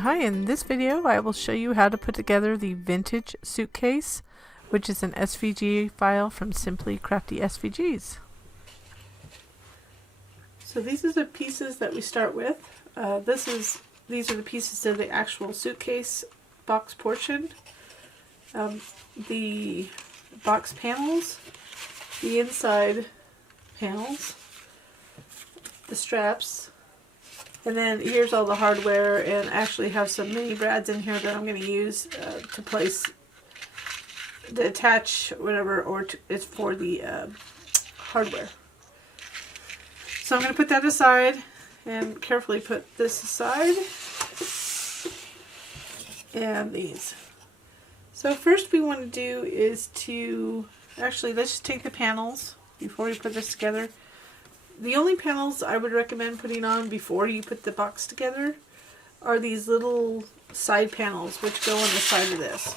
Hi, in this video I will show you how to put together the vintage suitcase, which is an SVG file from Simply Crafty SVGs. So these are the pieces that we start with. These are the pieces of the actual suitcase box portion. The box panels, the inside panels, the straps, and then here's all the hardware, and I actually have some mini brads in here that I'm going to use to place, to attach whatever, or it's for the hardware. So I'm going to put that aside and carefully put this aside, and these. So first we want to do is to, actually let's just take the panels before we put this together. The only panels I would recommend putting on before you put the box together are these little side panels which go on the side of this.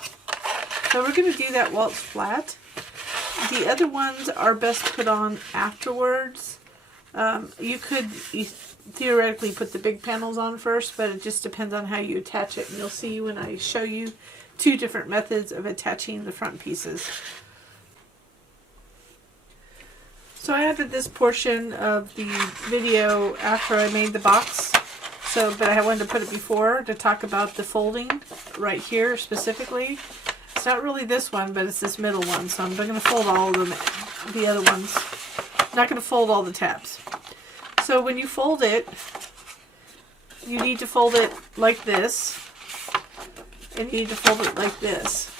So we're going to do that while it's flat. The other ones are best put on afterwards. You could theoretically put the big panels on first, but it just depends on how you attach it. And you'll see when I show you two different methods of attaching the front pieces. So I added this portion of the video after I made the box, but I wanted to put it before to talk about the folding right here specifically. It's not really this one, but it's this middle one, so I'm going to fold all of them, the other ones. I'm not going to fold all the tabs. So when you fold it, you need to fold it like this, and you need to fold it like this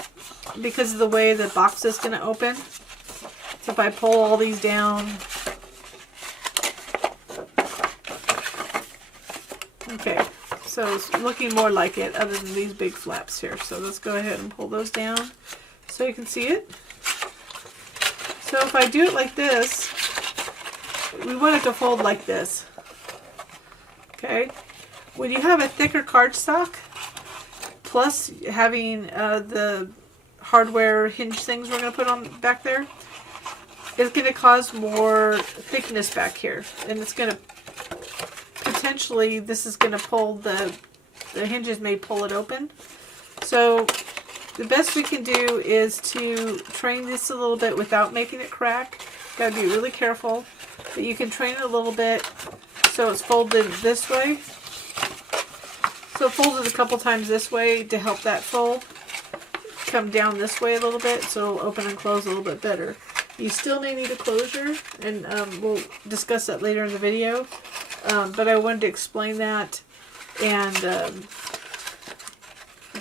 because of the way the box is going to open. So if I pull all these down, okay, so it's looking more like it other than these big flaps here. So let's go ahead and pull those down so you can see it. So if I do it like this, we want it to fold like this. Okay, when you have a thicker cardstock, plus having the hardware hinge things we're going to put on back there, it's going to cause more thickness back here, and it's going to potentially, this is going to pull the hinges may pull it open. So the best we can do is to train this a little bit without making it crack. Got to be really careful, but you can train it a little bit so it's folded this way. So fold it a couple times this way to help that fold. Come down this way a little bit so it'll open and close a little bit better. You still may need a closure, and we'll discuss that later in the video, but I wanted to explain that, and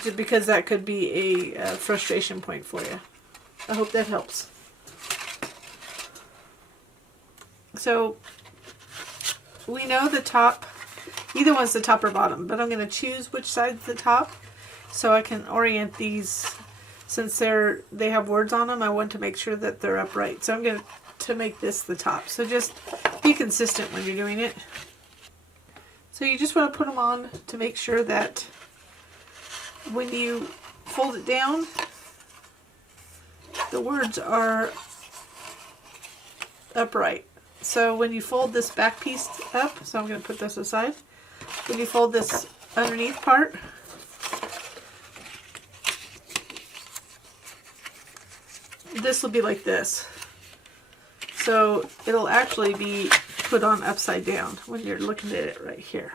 just because that could be a frustration point for you. I hope that helps. So we know the top, either one's the top or bottom, but I'm going to choose which side's the top so I can orient these. Since they have words on them, I want to make sure that they're upright. So I'm going to make this the top. So just be consistent when you're doing it. So you just want to put them on to make sure that when you fold it down, the words are upright. So when you fold this back piece up, so I'm going to put this aside. When you fold this underneath part, this will be like this. So it'll actually be put on upside down when you're looking at it right here.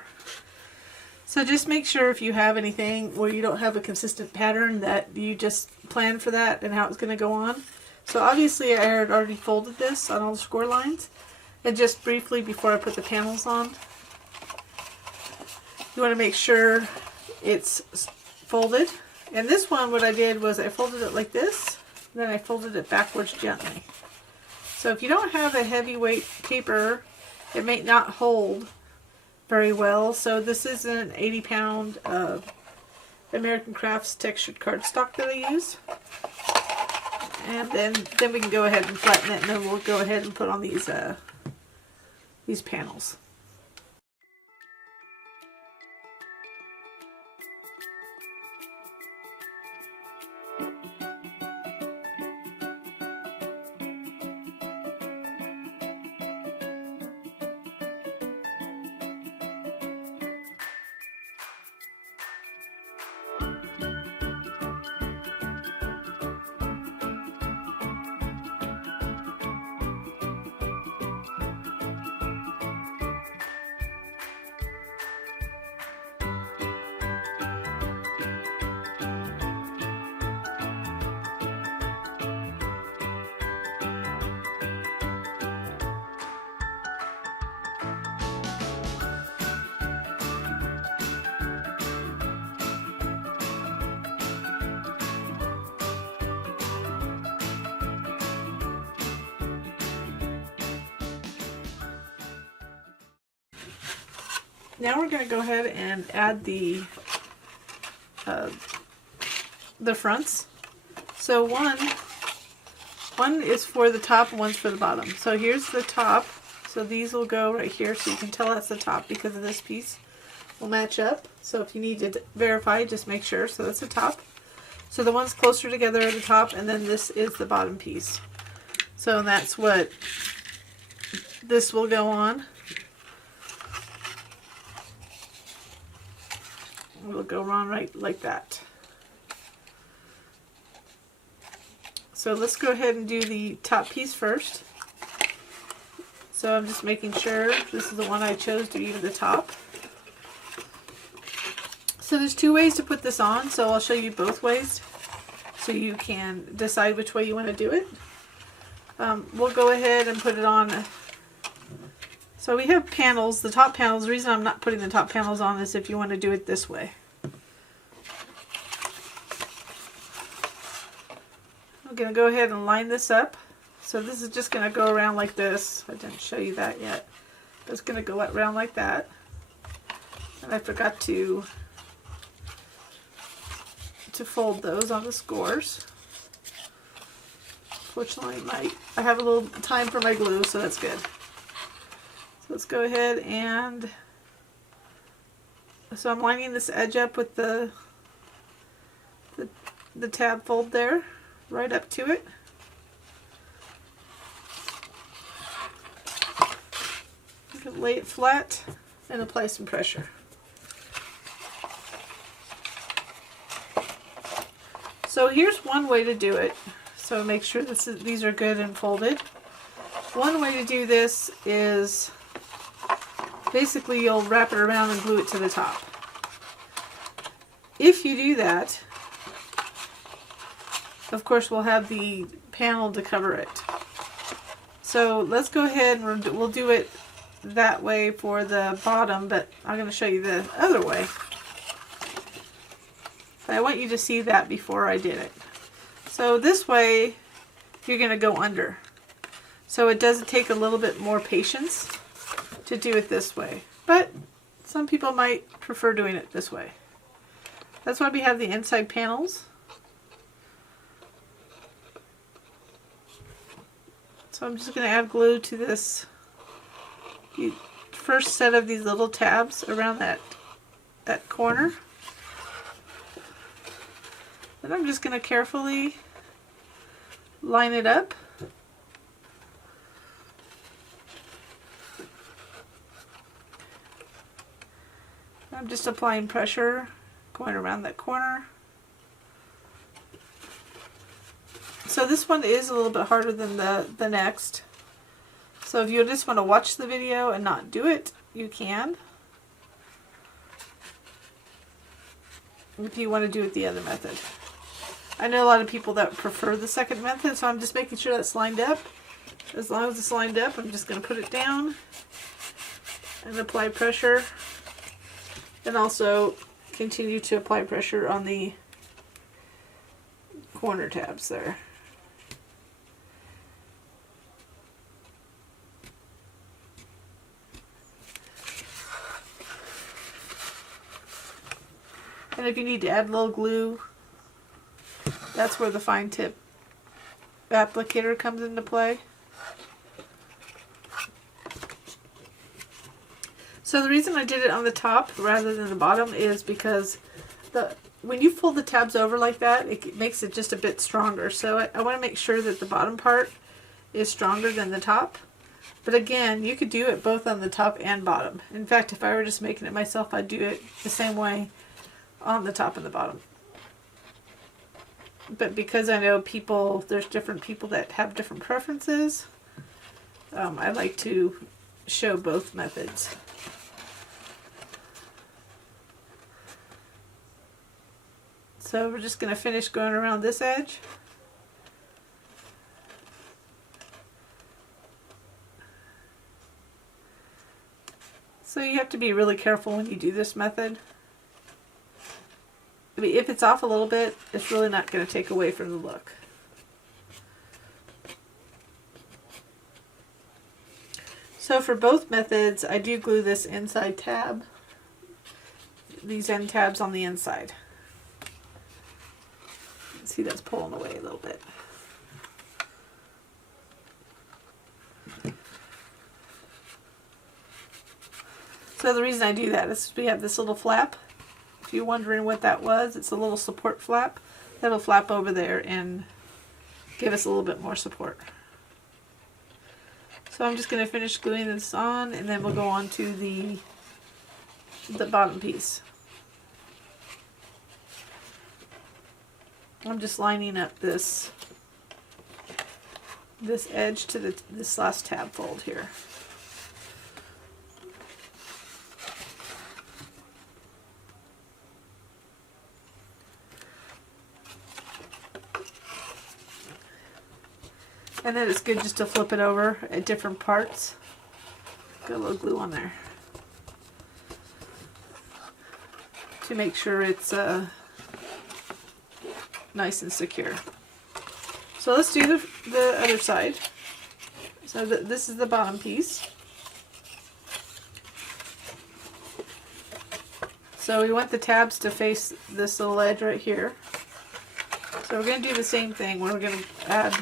So just make sure if you have anything where you don't have a consistent pattern that you just plan for that and how it's going to go on. So obviously I had already folded this on all the score lines, and just briefly before I put the panels on, you want to make sure it's folded. And this one, what I did was I folded it like this, then I folded it backwards gently. So if you don't have a heavyweight paper, it may not hold very well. So this is an 80-pound American Crafts textured cardstock that I use. And then we can go ahead and flatten it, and then we'll go ahead and put on these panels. Now we're going to go ahead and add the fronts. So one is for the top and one's for the bottom. So here's the top. So these will go right here, so you can tell that's the top because of this piece will match up. So if you need to verify, just make sure. So that's the top. So the ones closer together are the top, and then this is the bottom piece. So that's what this will go on. It'll go on right like that. So let's go ahead and do the top piece first. So I'm just making sure this is the one I chose to be the top. So there's two ways to put this on, so I'll show you both ways so you can decide which way you want to do it. We'll go ahead and put it on. So we have panels, the top panels. The reason I'm not putting the top panels on is if you want to do it this way. I'm going to go ahead and line this up. So this is just going to go around like this. I didn't show you that yet. But it's going to go around like that. And I forgot to fold those on the scores. Fortunately, I have a little time for my glue, so that's good. So let's go ahead and, so I'm lining this edge up with the tab fold there, right up to it. You can lay it flat and apply some pressure. So here's one way to do it. So make sure these are good and folded. One way to do this is basically you'll wrap it around and glue it to the top. If you do that, of course we'll have the panel to cover it. So let's go ahead and we'll do it that way for the bottom, but I'm going to show you the other way. I want you to see that before I did it. So this way, you're going to go under. So it does take a little bit more patience to do it this way. But some people might prefer doing it this way. That's why we have the inside panels. So I'm just going to add glue to this first set of these little tabs around that corner. And I'm just going to carefully line it up. I'm just applying pressure going around that corner. So this one is a little bit harder than the next. So if you just want to watch the video and not do it, you can. If you want to do it the other method. I know a lot of people that prefer the second method, so I'm just making sure that's lined up. As long as it's lined up, I'm just going to put it down and apply pressure. And also continue to apply pressure on the corner tabs there. And if you need to add a little glue, that's where the fine tip applicator comes into play. So the reason I did it on the top rather than the bottom is because when you fold the tabs over like that, it makes it just a bit stronger. So I want to make sure that the bottom part is stronger than the top. But again, you could do it both on the top and bottom. In fact, if I were just making it myself, I'd do it the same way on the top and the bottom. But because I know there's different people that have different preferences, I like to show both methods. So we're just going to finish going around this edge. So you have to be really careful when you do this method. I mean, if it's off a little bit, it's really not going to take away from the look. So for both methods, I do glue this inside tab these end tabs on the inside. See, that's pulling away a little bit. So the reason I do that is we have this little flap. If you're wondering what that was, it's a little support flap. That'll flap over there and give us a little bit more support. So I'm just going to finish gluing this on, and then we'll go on to the bottom piece. I'm just lining up this edge to this last tab fold here. And then it's good just to flip it over at different parts. Got a little glue on there to make sure it's nice and secure. So let's do the other side. So this is the bottom piece. So we want the tabs to face this little edge right here. So we're going to do the same thing. We're going to add,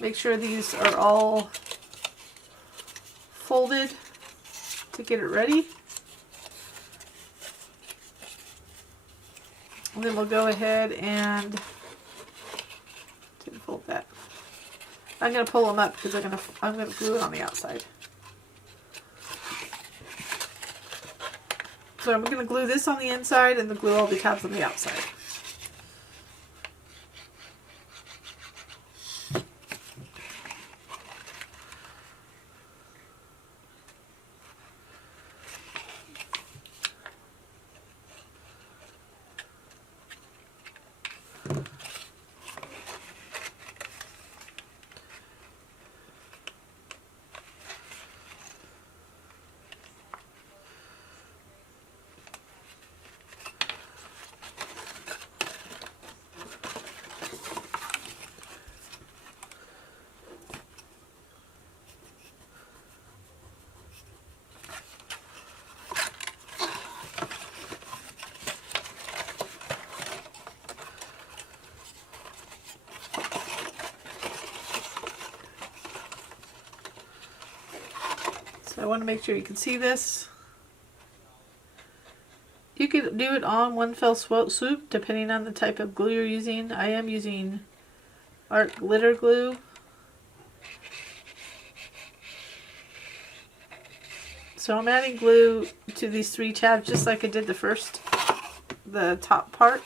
make sure these are all folded to get it ready. And then we'll go ahead and fold that. I'm going to pull them up because I'm going to glue it on the outside. So I'm going to glue this on the inside and then glue all the tabs on the outside. So I want to make sure you can see this. You could do it on one fell swoop depending on the type of glue you're using. I am using art glitter glue. So I'm adding glue to these 3 tabs just like I did the top part.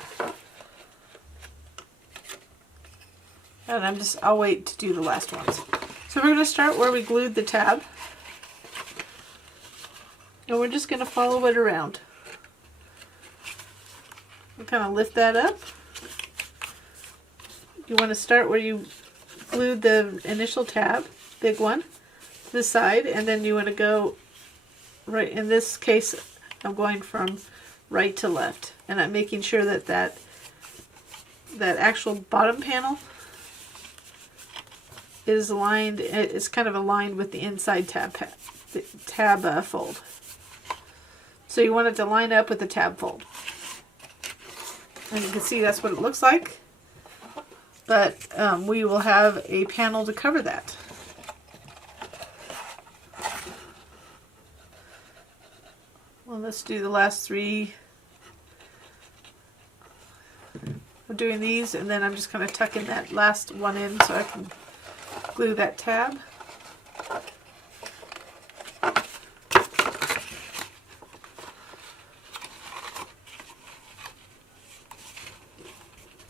And I'll wait to do the last ones. So we're going to start where we glued the tab. And we're just going to follow it around. We'll kind of lift that up. You want to start where you glued the initial tab, big one, to the side, and then you want to go right, in this case, I'm going from right to left. And I'm making sure that that actual bottom panel is aligned, it's kind of aligned with the inside tab fold. So you want it to line up with the tab fold. And you can see that's what it looks like. But we will have a panel to cover that. Well, let's do the last 3. I'm doing these, and then I'm just going to tuck in that last one in so I can glue that tab.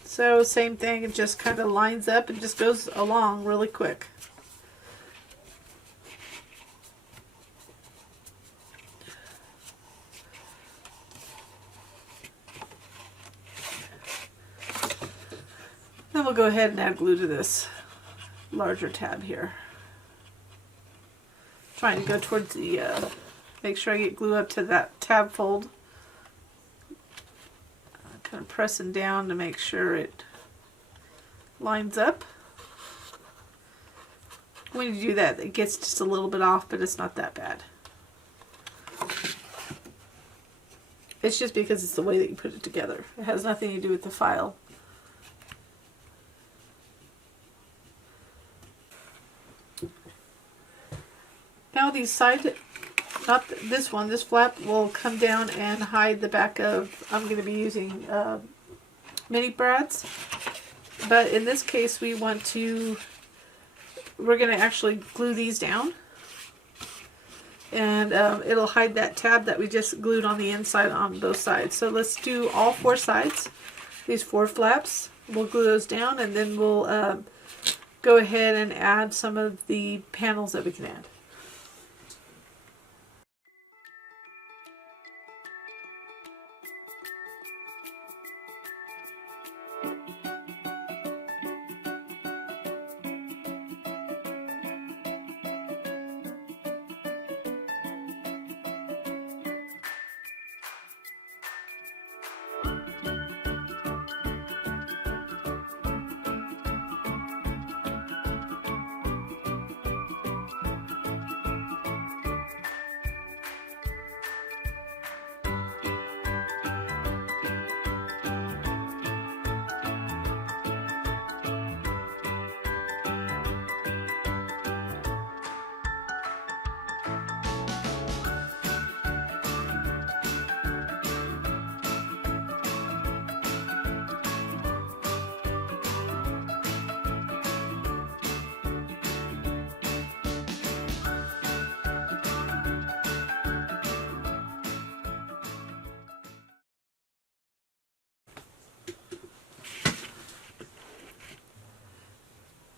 So same thing, it just kind of lines up and just goes along really quick. Then we'll go ahead and add glue to this larger tab here. Trying to go towards the, make sure I get glue up to that tab fold. Kind of pressing down to make sure it lines up. When you do that, it gets just a little bit off, but it's not that bad. It's just because it's the way that you put it together. It has nothing to do with the file. Now these side, not this one, this flap will come down and hide the back of, I'm going to be using mini brads. But in this case we're going to actually glue these down. And it'll hide that tab that we just glued on the inside on both sides. So let's do all 4 sides, these 4 flaps. We'll glue those down, and then we'll go ahead and add some of the panels that we can add.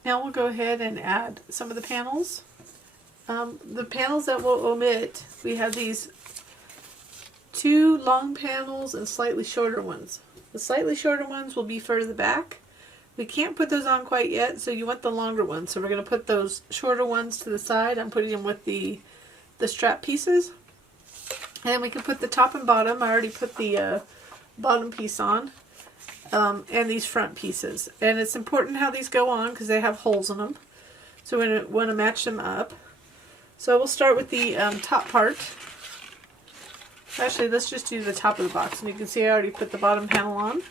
Now we'll go ahead and add some of the panels. The panels that we'll omit, we have these 2 long panels and slightly shorter ones. The slightly shorter ones will be further back. We can't put those on quite yet, so you want the longer ones. So we're going to put those shorter ones to the side. I'm putting them with the strap pieces. And we can put the top and bottom. I already put the bottom piece on. And these front pieces. And it's important how these go on because they have holes in them. So we're going to want to match them up. So we'll start with the top part. Actually, let's just do the top of the box. And you can see I already put the bottom panel on.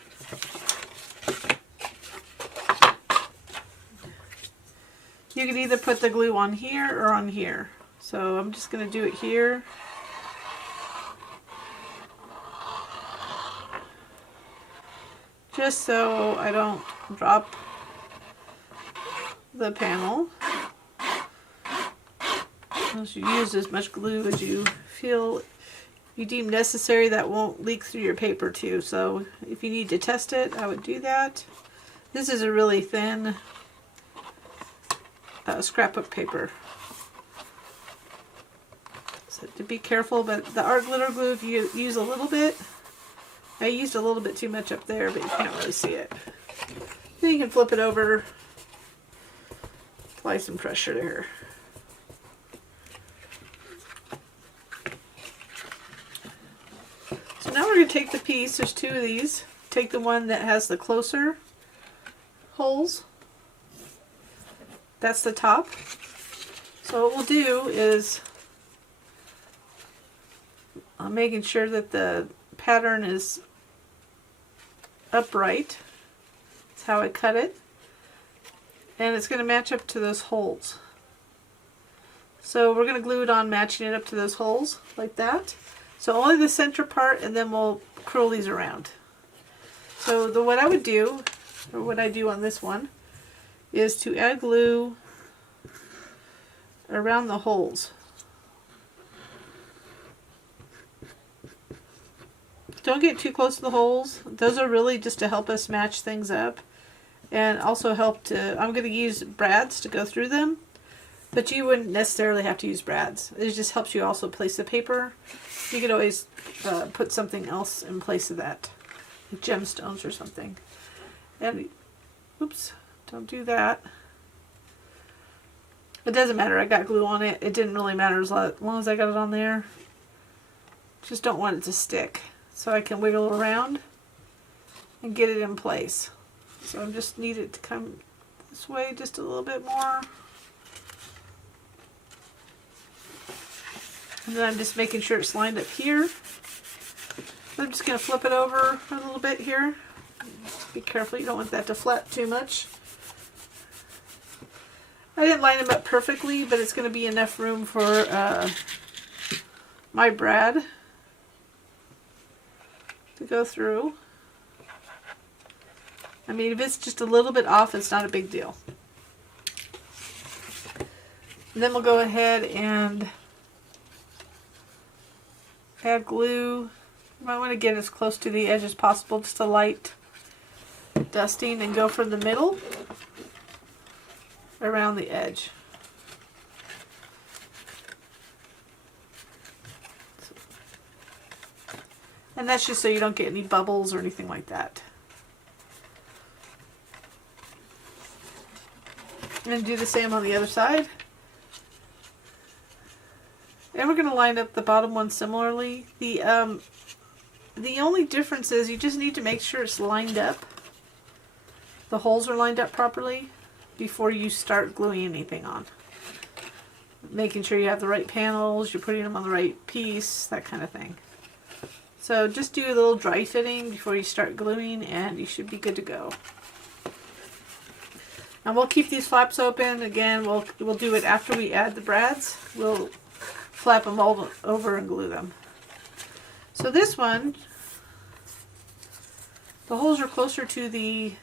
You can either put the glue on here or on here. So I'm just going to do it here. Just so I don't drop the panel. You use as much glue as you feel you deem necessary. That won't leak through your paper too. So if you need to test it, I would do that. This is a really thin scrapbook paper. So to be careful, but the art glitter glue, if you use a little bit, I used a little bit too much up there, but you can't really see it. Then you can flip it over, apply some pressure there. So now we're going to take the piece, there's 2 of these, take the one that has the closer holes. That's the top. So what we'll do is, I'm making sure that the pattern is upright. That's how I cut it. And it's going to match up to those holes. So we're going to glue it on, matching it up to those holes like that. So only the center part, and then we'll curl these around. So what I would do, or what I do on this one, is to add glue around the holes. Don't get too close to the holes. Those are really just to help us match things up. And also help to, I'm going to use brads to go through them. But you wouldn't necessarily have to use brads. It just helps you also place the paper. You could always put something else in place of that. Like gemstones or something. And, oops, don't do that. It doesn't matter. I got glue on it. It didn't really matter as long as I got it on there. Just don't want it to stick. So I can wiggle around and get it in place. So I just need it to come this way just a little bit more. And then I'm just making sure it's lined up here. I'm just going to flip it over a little bit here. Be careful, you don't want that to flap too much. I didn't line them up perfectly, but it's going to be enough room for my brad to go through. I mean, if it's just a little bit off, it's not a big deal. And then we'll go ahead and add glue. You might want to get as close to the edge as possible, just a light dusting, and go from the middle around the edge. And that's just so you don't get any bubbles or anything like that. And do the same on the other side. And we're going to line up the bottom one similarly. The only difference is you just need to make sure it's lined up. The holes are lined up properly before you start gluing anything on. Making sure you have the right panels, you're putting them on the right piece, that kind of thing. So just do a little dry fitting before you start gluing and you should be good to go. And we'll keep these flaps open. Again, we'll do it after we add the brads. We'll flap them all over and glue them. So this one, the holes are closer to the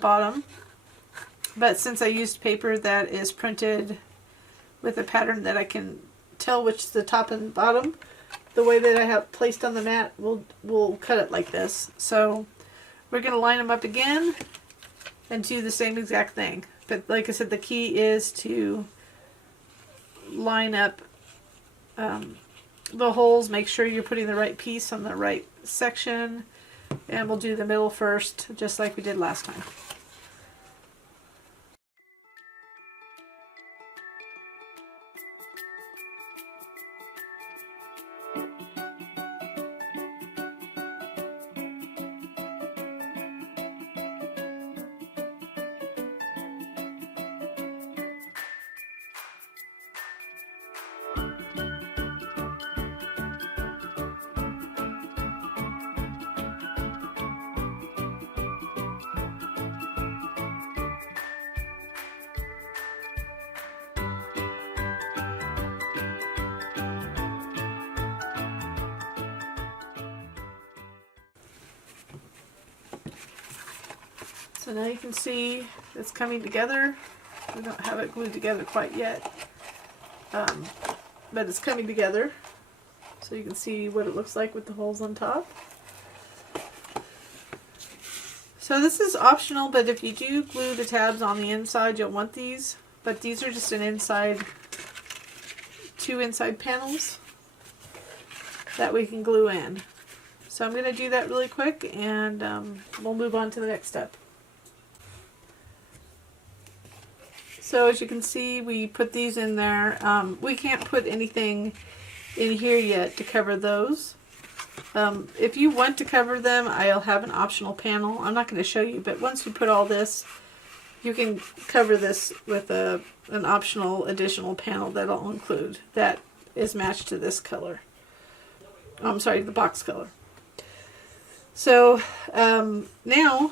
bottom, but since I used paper that is printed with a pattern that I can tell which is the top and bottom, the way that I have placed on the mat, we'll cut it like this. So we're going to line them up again and do the same exact thing. But like I said, the key is to line up the holes, make sure you're putting the right piece on the right section, and we'll do the middle first, just like we did last time. So now you can see it's coming together. We don't have it glued together quite yet, but it's coming together. So you can see what it looks like with the holes on top. So this is optional, but if you do glue the tabs on the inside, you'll want these. But these are just two inside panels that we can glue in. So I'm going to do that really quick, and we'll move on to the next step. So as you can see, we put these in there. We can't put anything in here yet to cover those. If you want to cover them, I'll have an optional panel. I'm not going to show you, but once you put all this, you can cover this with an optional additional panel that I'll include that is matched to this color. I'm sorry, the box color. So now,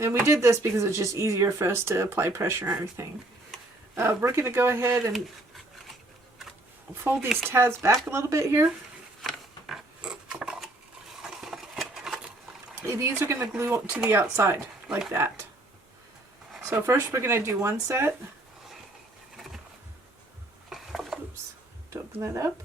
and we did this because it's just easier for us to apply pressure and everything. We're going to go ahead and fold these tabs back a little bit here. These are going to glue to the outside like that. So first we're going to do one set. Oops, to open that up.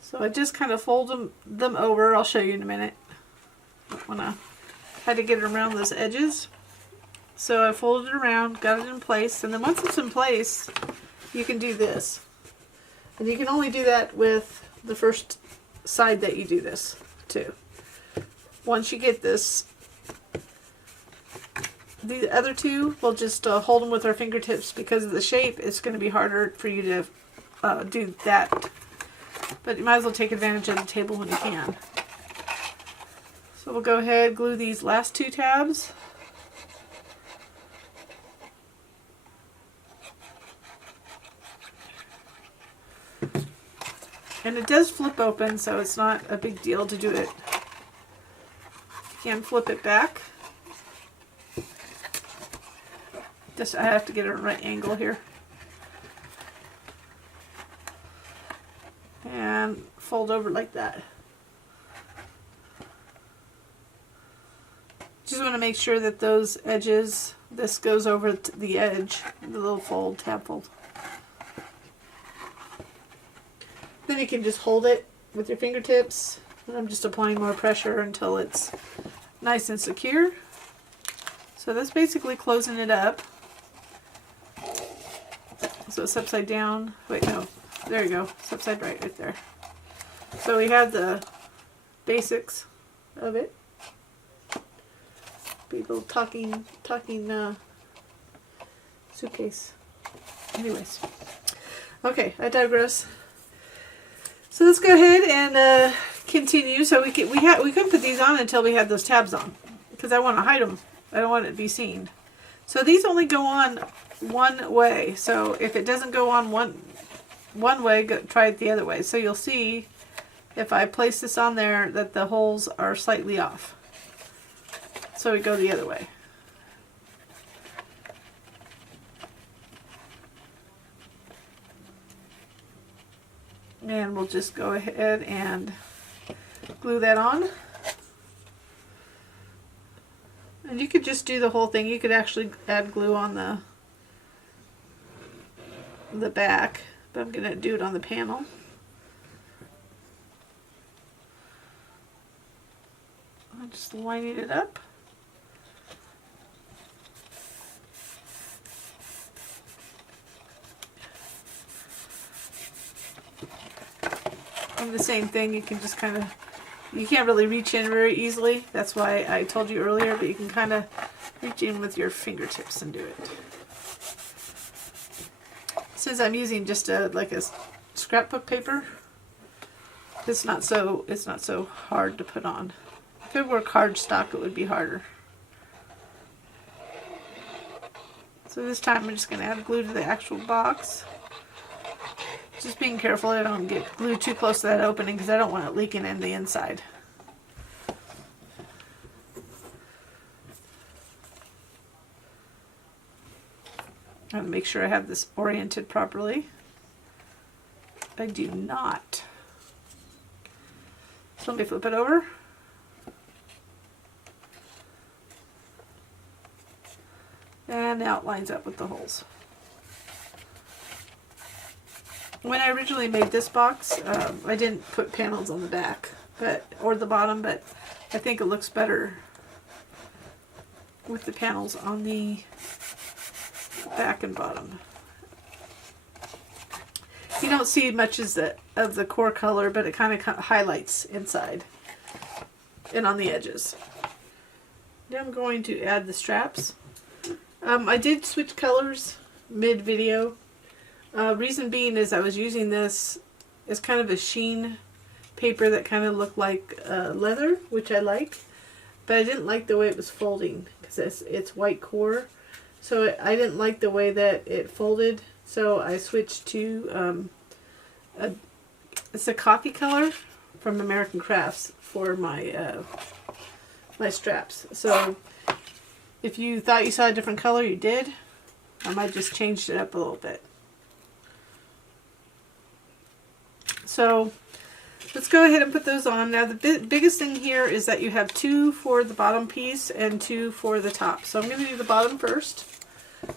So I just kind of fold them over. I'll show you in a minute. I had to get it around those edges. So I folded it around, got it in place, and then once it's in place, you can do this. And you can only do that with the first side that you do this too. Once you get this the other two, we'll just hold them with our fingertips because of the shape. It's going to be harder for you to do that. But you might as well take advantage of the table when you can. So we'll go ahead, glue these last two tabs. And it does flip open, so it's not a big deal to do it. You can flip it back. Just, I have to get it at a right angle here. And fold over like that. Just want to make sure that those edges, this goes over the edge, the little fold, tab fold. Then you can just hold it with your fingertips. And I'm just applying more pressure until it's nice and secure. So that's basically closing it up. So it's upside down. Wait, no. There you go. It's upside right there. So we have the basics of it. Big little talking suitcase. Anyways. Okay, I digress. So let's go ahead and continue. So we couldn't put these on until we had those tabs on, because I want to hide them. I don't want it to be seen. So these only go on one way. So if it doesn't go on one way, try it the other way. So you'll see if I place this on there that the holes are slightly off. So we go the other way. And we'll just go ahead and glue that on. And you could just do the whole thing. You could actually add glue on the back, but I'm going to do it on the panel. I'm just lining it up. And the same thing, you can just kind of, you can't really reach in very easily. That's why I told you earlier, but you can kind of reach in with your fingertips and do it. Since I'm using just like a scrapbook paper, it's not so hard to put on. If it were cardstock, it would be harder. So this time I'm just going to add glue to the actual box. Just being careful I don't get glue too close to that opening because I don't want it leaking in the inside. I want to make sure I have this oriented properly. I do not. So let me flip it over. And now it lines up with the holes. When I originally made this box, I didn't put panels on the back or the bottom, but I think it looks better with the panels on the back and bottom. You don't see much of the core color, but it kind of highlights inside and on the edges. Now I'm going to add the straps. I did switch colors mid-video. Reason being is I was using this as kind of a sheen paper that kind of looked like leather, which I like, but I didn't like the way it was folding because it's white core, so I didn't like the way that it folded, so I switched to it's a coffee color from American Crafts for my my straps. So if you thought you saw a different color, you did. I might just changed it up a little bit. So let's go ahead and put those on. Now the biggest thing here is that you have 2 for the bottom piece and 2 for the top. So I'm going to do the bottom first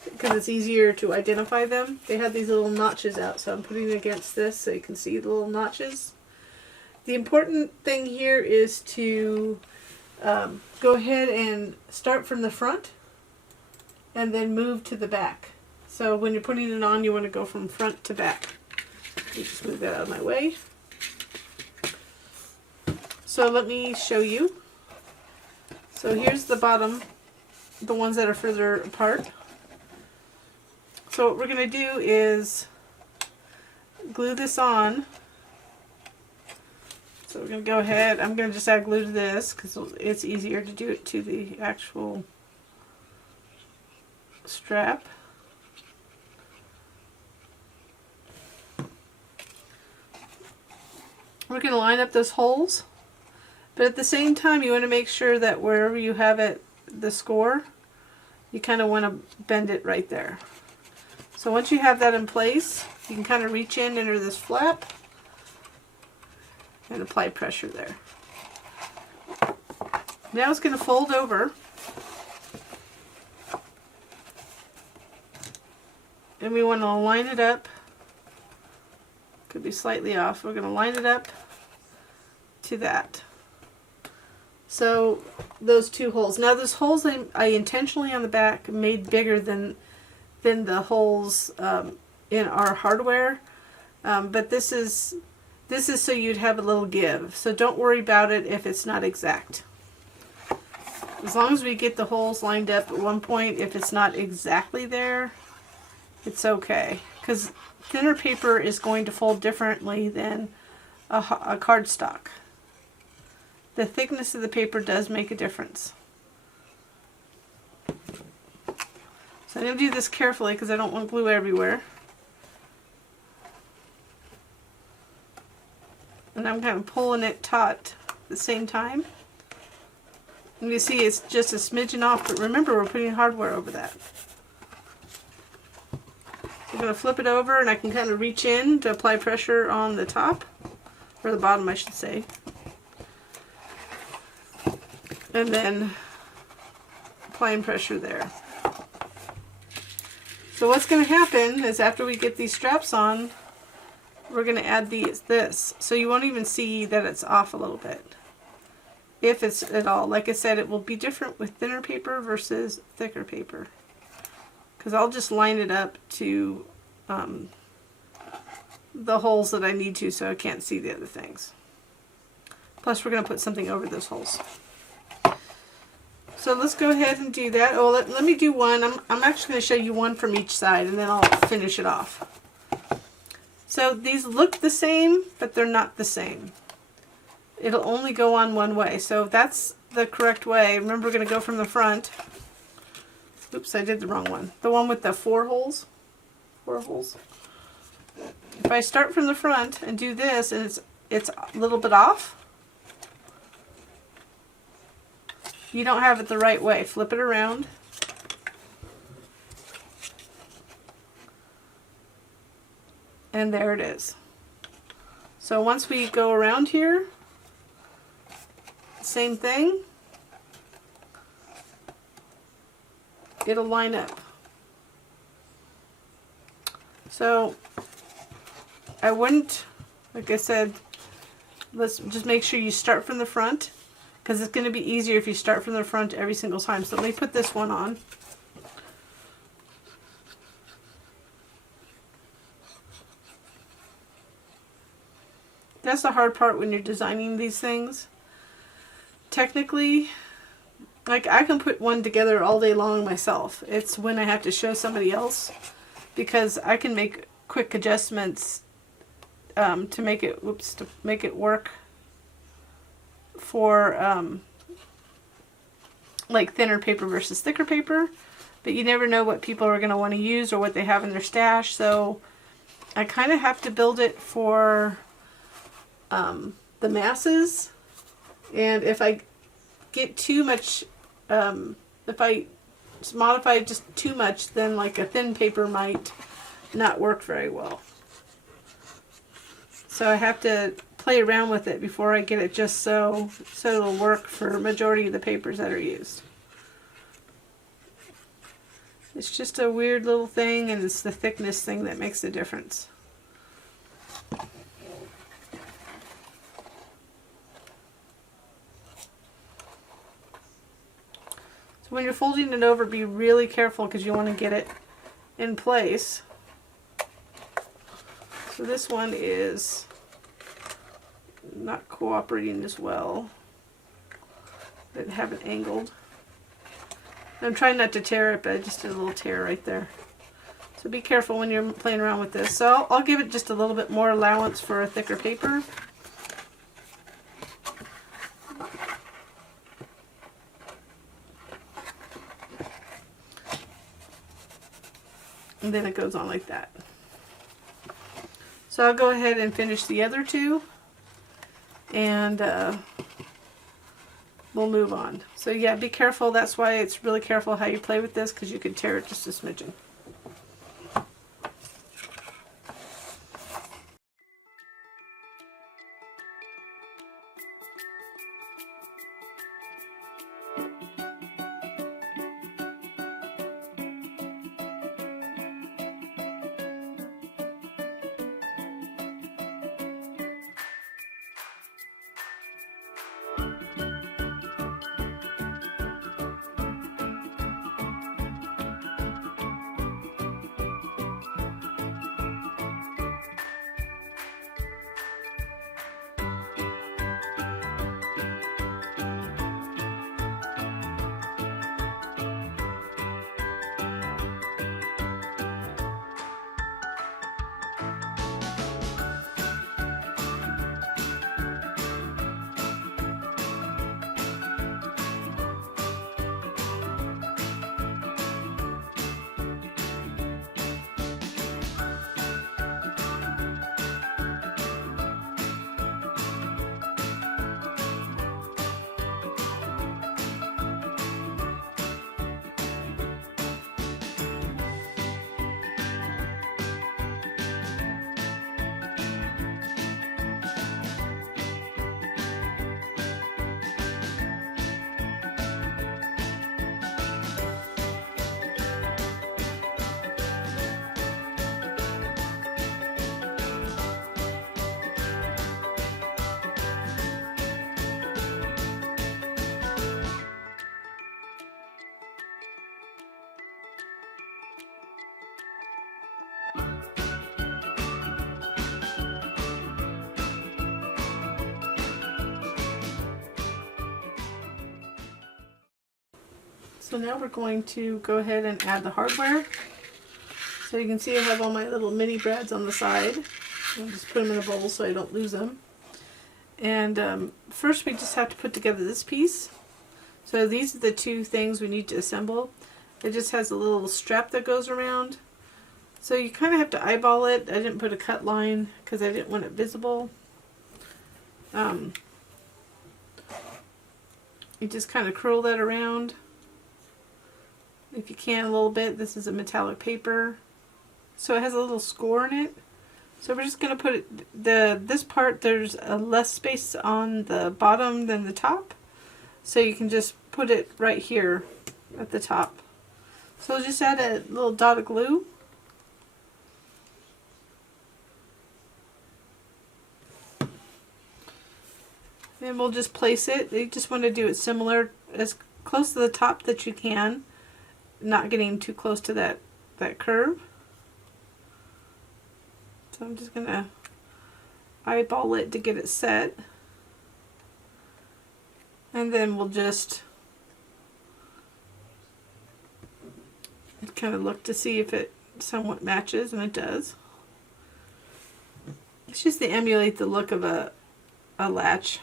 because it's easier to identify them. They have these little notches out, so I'm putting it against this so you can see the little notches. The important thing here is to go ahead and start from the front and then move to the back. So when you're putting it on, you want to go from front to back. You just move that out of my way. So let me show you. So here's the bottom the ones that are further apart. So what we're going to do is glue this on. So we're going to go ahead, I'm going to just add glue to this because it's easier to do it to the actual strap. We're going to line up those holes, but at the same time you want to make sure that wherever you have it, the score, you kind of want to bend it right there. So once you have that in place, you can kind of reach in under this flap and apply pressure there. Now it's going to fold over, and we want to line it up. Could be slightly off. We're going to line it up to that. So those two holes. Now those holes I intentionally on the back made bigger than the holes in our hardware, but this is so you'd have a little give. So don't worry about it if it's not exact. As long as we get the holes lined up at one point, if it's not exactly there, it's okay. Because thinner paper is going to fold differently than a cardstock. The thickness of the paper does make a difference. So I'm going to do this carefully because I don't want glue everywhere. And I'm kind of pulling it taut at the same time. And you see it's just a smidgen off, but remember we're putting hardware over that. I'm going to flip it over and I can kind of reach in to apply pressure on the top, or the bottom I should say. And then applying pressure there. So what's going to happen is after we get these straps on, we're going to add this. So you won't even see that it's off a little bit. If it's at all. Like I said, it will be different with thinner paper versus thicker paper. Because I'll just line it up to the holes that I need to so I can't see the other things. Plus we're going to put something over those holes. So let's go ahead and do that. Oh, let me do one. I'm actually going to show you one from each side and then I'll finish it off. So these look the same, but they're not the same. It'll only go on one way. So that's the correct way. Remember, we're going to go from the front. Oops, I did the wrong one. The one with the 4 holes. 4 holes. If I start from the front and do this and it's a little bit off, you don't have it the right way. Flip it around. And there it is. So once we go around here, same thing. It'll line up. So I wouldn't, like I said, let's just make sure you start from the front, because it's going to be easier if you start from the front every single time. So let me put this one on. That's the hard part when you're designing these things. Technically, like I can put one together all day long myself. It's when I have to show somebody else, because I can make quick adjustments to make it work for like thinner paper versus thicker paper. But you never know what people are going to want to use or what they have in their stash. So I kind of have to build it for the masses. And if I get too much, if I modify it just too much, then like a thin paper might not work very well. So I have to play around with it before I get it just so it'll work for a majority of the papers that are used. It's just a weird little thing, and it's the thickness thing that makes the difference. So when you're folding it over, be really careful because you want to get it in place. So this one is not cooperating as well. I have it angled. I'm trying not to tear it, but I just did a little tear right there. So be careful when you're playing around with this. So I'll give it just a little bit more allowance for a thicker paper. And then it goes on like that. So I'll go ahead and finish the other two, and we'll move on. So yeah, be careful. That's why it's really careful how you play with this, because you could tear it just a smidgen. So now we're going to go ahead and add the hardware. So you can see I have all my little mini brads on the side. I'll just put them in a bowl so I don't lose them. And first we just have to put together this piece. So these are the two things we need to assemble. It just has a little strap that goes around. So you kind of have to eyeball it. I didn't put a cut line because I didn't want it visible. You just kind of curl that around, if you can, a little bit. This is a metallic paper, so it has a little score in it. So we're just going to put it, this part, there's a less space on the bottom than the top, so you can just put it right here at the top. So we'll just add a little dot of glue. And we'll just place it. You just want to do it similar, as close to the top that you can, not getting too close to that curve. So I'm just going to eyeball it to get it set. And then we'll just kind of look to see if it somewhat matches, and it does. It's just to emulate the look of a latch.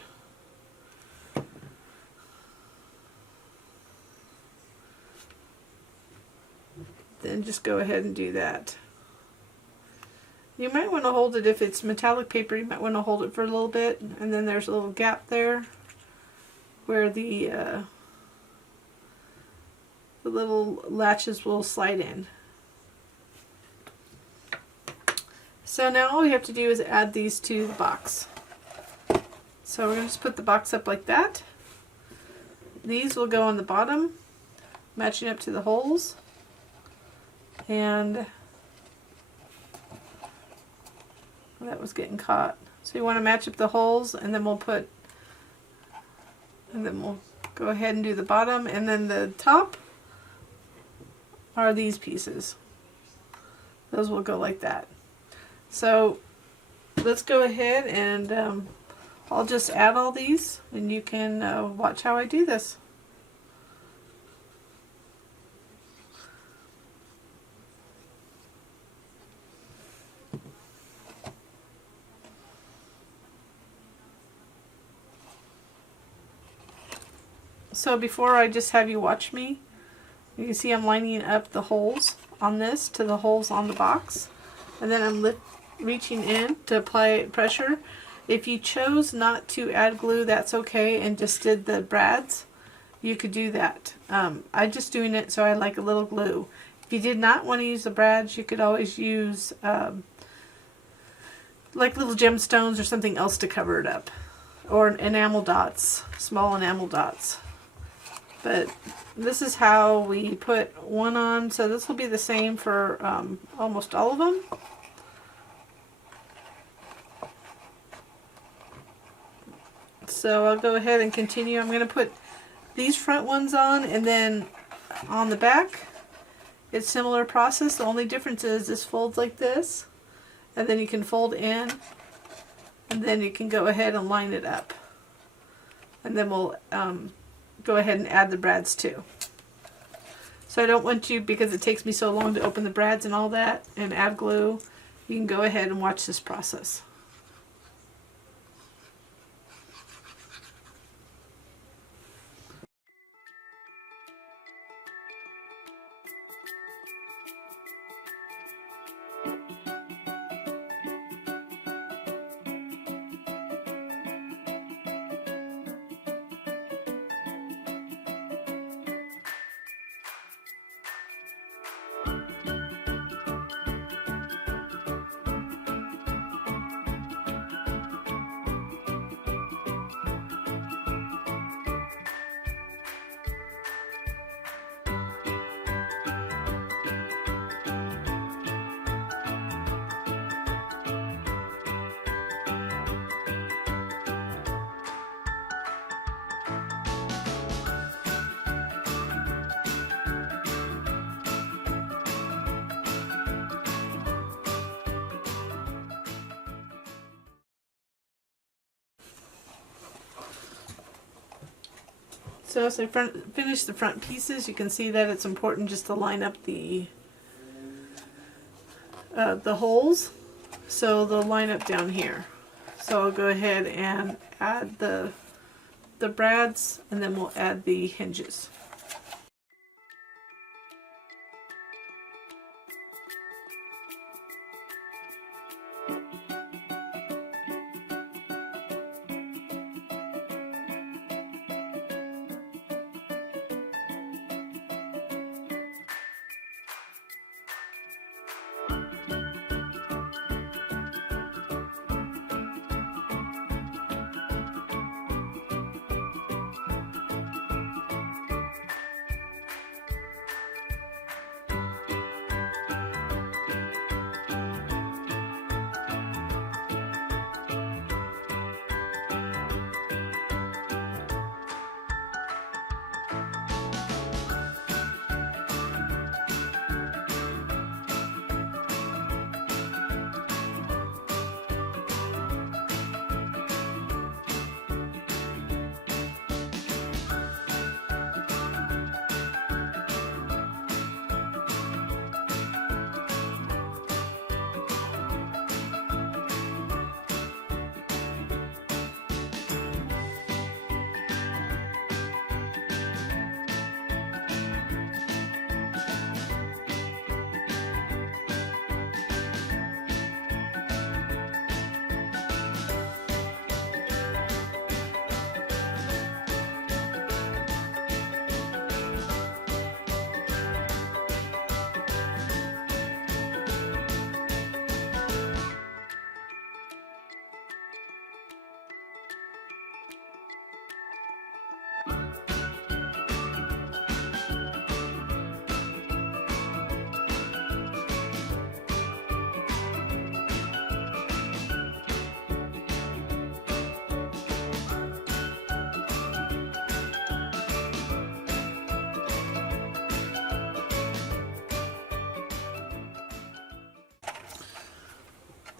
Then just go ahead and do that. You might want to hold it, if it's metallic paper, you might want to hold it for a little bit, and then there's a little gap there where the little latches will slide in. So now all we have to do is add these to the box. So we're going to just put the box up like that. These will go on the bottom, matching up to the holes. And that was getting caught. So you want to match up the holes, and then we'll go ahead and do the bottom, and then the top are these pieces. Those will go like that. So let's go ahead and I'll just add all these, and you can watch how I do this. So before I just have you watch me, you can see I'm lining up the holes on this to the holes on the box. And then I'm reaching in to apply pressure. If you chose not to add glue, that's okay, and just did the brads, you could do that. I'm just doing it so I like a little glue. If you did not want to use the brads, you could always use like little gemstones or something else to cover it up. Or enamel dots, small enamel dots. But this is how we put one on, so this will be the same for almost all of them. So I'll go ahead and continue. I'm going to put these front ones on, and then on the back it's similar process. The only difference is this folds like this, and then you can fold in, and then you can go ahead and line it up, and then we'll go ahead and add the brads too. So I don't want you, because it takes me so long to open the brads and all that and add glue, you can go ahead and watch this process. So as I finish the front pieces, you can see that it's important just to line up the holes, so they'll line up down here. So I'll go ahead and add the brads, and then we'll add the hinges.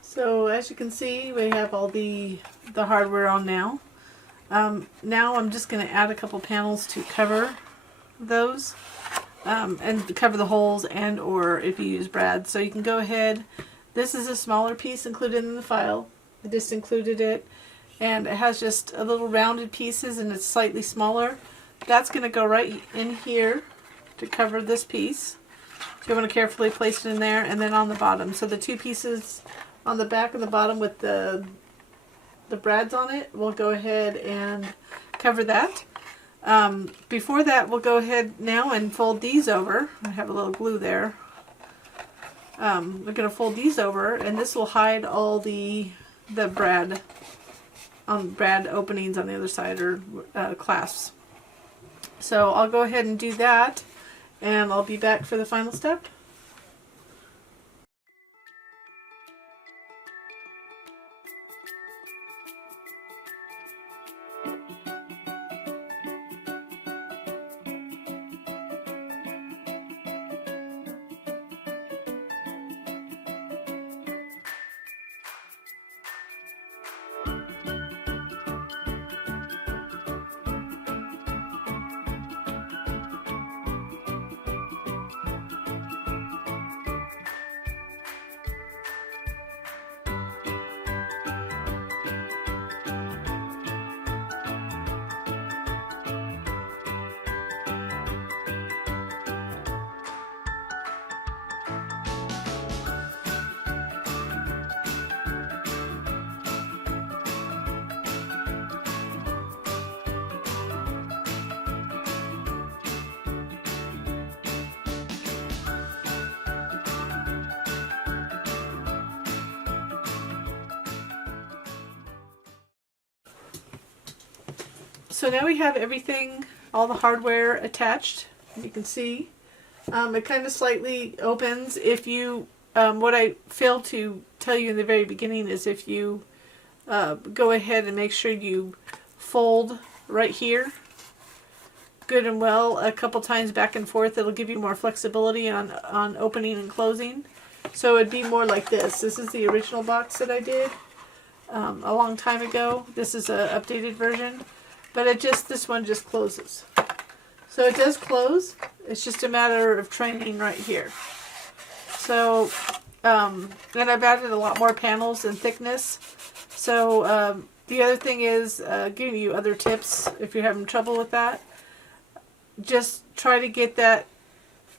So as you can see, we have all the hardware on now. Now I'm just going to add a couple panels to cover those and cover the holes, and or if you use brads. So you can go ahead. This is a smaller piece included in the file. I just included it, and it has just a little rounded pieces, and it's slightly smaller. that's going to go right in here to cover this piece. So you want to carefully place it in there, and then on the bottom. So the two pieces on the back and the bottom with the brads on it, we'll go ahead and cover that. Before that, we'll go ahead now and fold these over. I have a little glue there. We're going to fold these over, and this will hide all the brad openings on the other side, or clasps. So I'll go ahead and do that, and I'll be back for the final step. So now we have everything, all the hardware attached. You can see it kind of slightly opens. If you, what I failed to tell you in the very beginning is if you go ahead and make sure you fold right here good and well a couple times back and forth, it'll give you more flexibility on opening and closing. So it'd be more like this. This is the original box that I did a long time ago. This is an updated version. But this one just closes. So it does close. It's just a matter of training right here. So, and I've added a lot more panels and thickness. So the other thing is giving you other tips if you're having trouble with that. Just try to get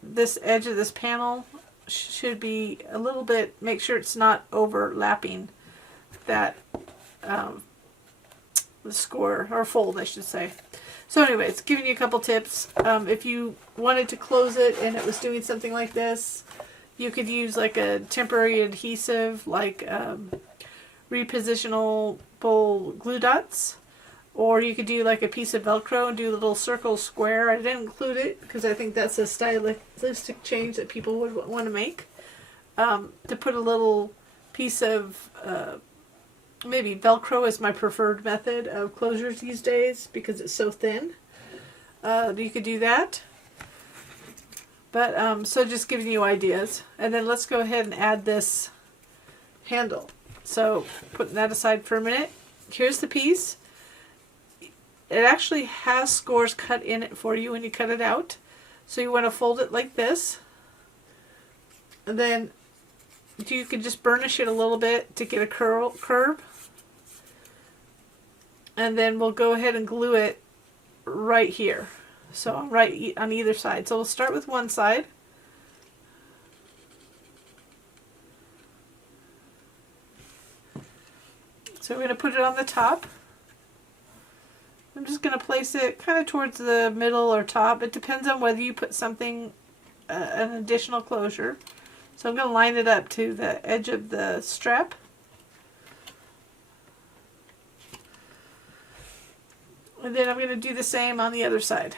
this edge of this panel should be a little bit, make sure it's not overlapping that the score, or fold I should say. So anyway, it's giving you a couple tips. If you wanted to close it and it was doing something like this, you could use like a temporary adhesive, like repositionable glue dots, or you could do like a piece of Velcro and do a little circle square. I didn't include it because I think that's a stylistic change that people would want to make. To put a little piece of maybe Velcro is my preferred method of closures these days because it's so thin. You could do that. But so just giving you ideas. And then let's go ahead and add this handle. So putting that aside for a minute. Here's the piece. It actually has scores cut in it for you when you cut it out. So you want to fold it like this. And then you can just burnish it a little bit to get a curve. And then we'll go ahead and glue it right here. So right on either side. So we'll start with one side. So we're going to put it on the top. I'm just going to place it kind of towards the middle or top. It depends on whether you put something, an additional closure. So I'm going to line it up to the edge of the strap. And then I'm going to do the same on the other side.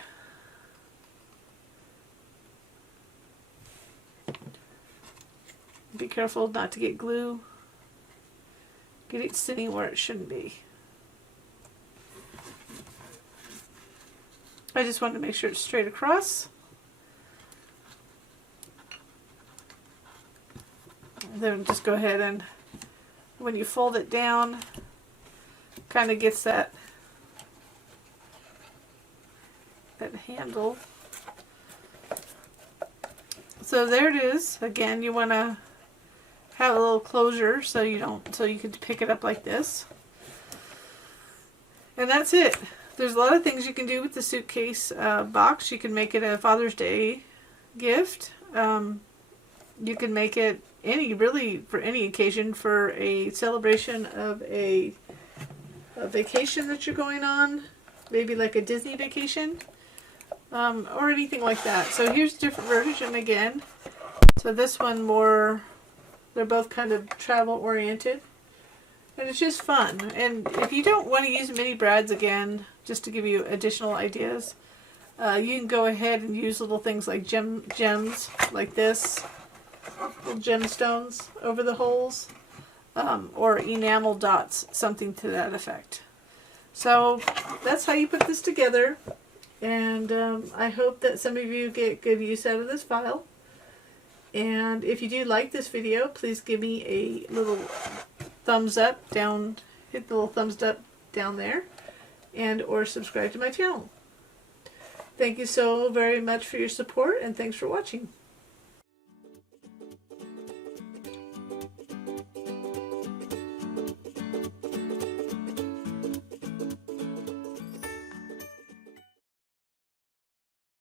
Be careful not to get glue. Get it sitting where it shouldn't be. I just wanted to make sure it's straight across. And then just go ahead and when you fold it down, kind of gets that handle. So there it is. Again, you want to have a little closure so you can pick it up like this. And that's it. there's a lot of things you can do with the suitcase box. You can make it a Father's Day gift. You can make it really for any occasion, for a celebration of a vacation that you're going on, maybe like a Disney vacation, or anything like that. So here's a different version again. So this one more, they're both kind of travel oriented, and it's just fun. And if you don't want to use mini brads again, just to give you additional ideas, you can go ahead and use little things like gems like this, little gemstones over the holes, or enamel dots, something to that effect. So that's how you put this together, and I hope that some of you get good use out of this file. And if you do like this video, please give me a little thumbs up down, hit the little thumbs up down there, and or subscribe to my channel. Thank you so very much for your support, and thanks for watching.